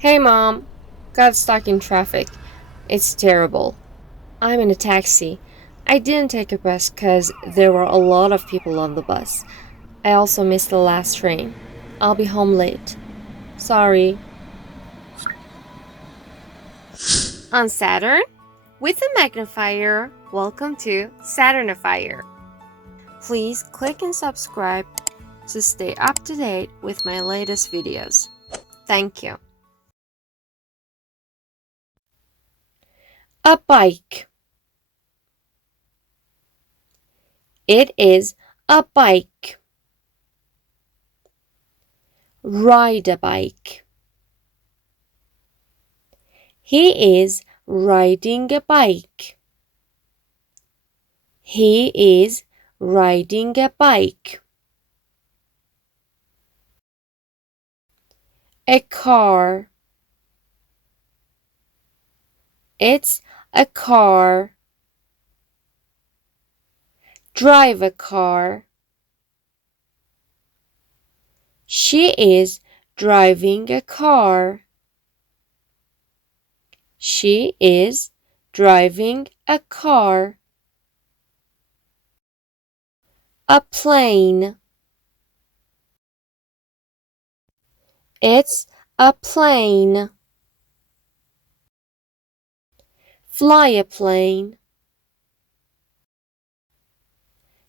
Hey mom, got stuck in traffic. It's terrible. I'm in a taxi. I didn't take a bus because there were a lot of people on the bus. I also missed the last train. I'll be home late. Sorry. On Saturn? With a magnifier, welcome to SaturNifier. Please click and subscribe to stay up to date with my latest videos. Thank you. A bike. It is a bike. Ride a bike. He is riding a bike. He is riding a bike. A car. It's a car. Drive a car. She is driving a car. She is driving a car. A plane. It's a plane. Fly a plane.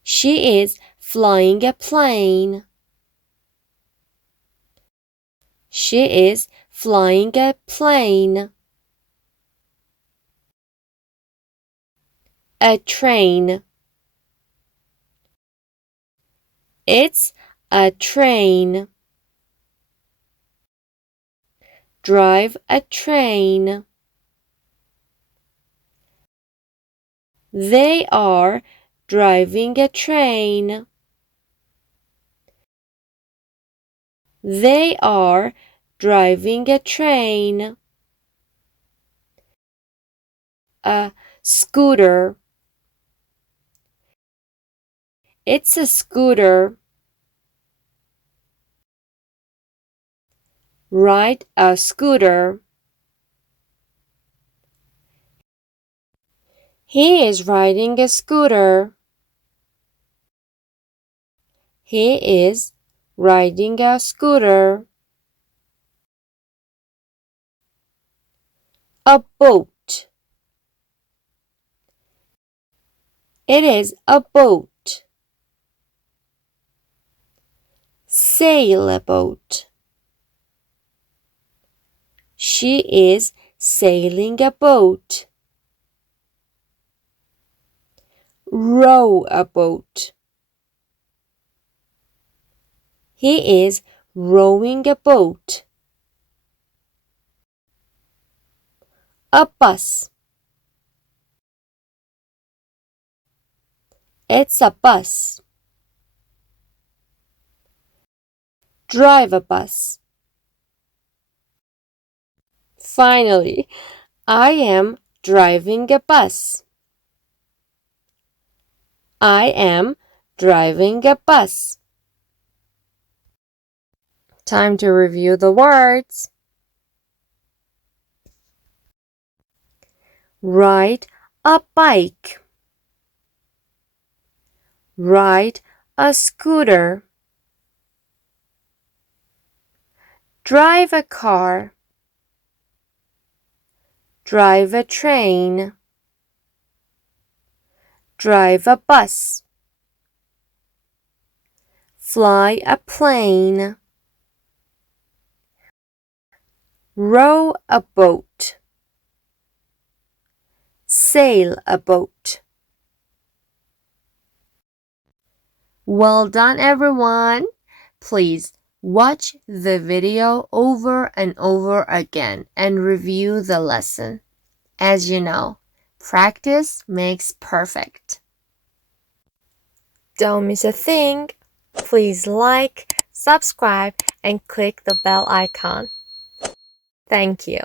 She is flying a plane. She is flying a plane. A train. It's a train. Drive a train. They are driving a train. They are driving a train. A scooter. It's a scooter. Ride a scooter. He is riding a scooter. He is riding a scooter. A boat. It is a boat. Sail a boat. She is sailing a boat. Row a boat. He is rowing a boat. A bus. It's a bus. Drive a bus. Finally, I am driving a bus. I am driving a bus. Time to review the words. Ride a bike. Ride a scooter. Drive a car. Drive a train. Drive a bus. Fly a plane. Row a boat. Sail a boat. Well done, everyone. Please watch the video over and over again and review the lesson. As you know, practice makes perfect. Don't miss a thing. Please like, subscribe, and click the bell icon. Thank you.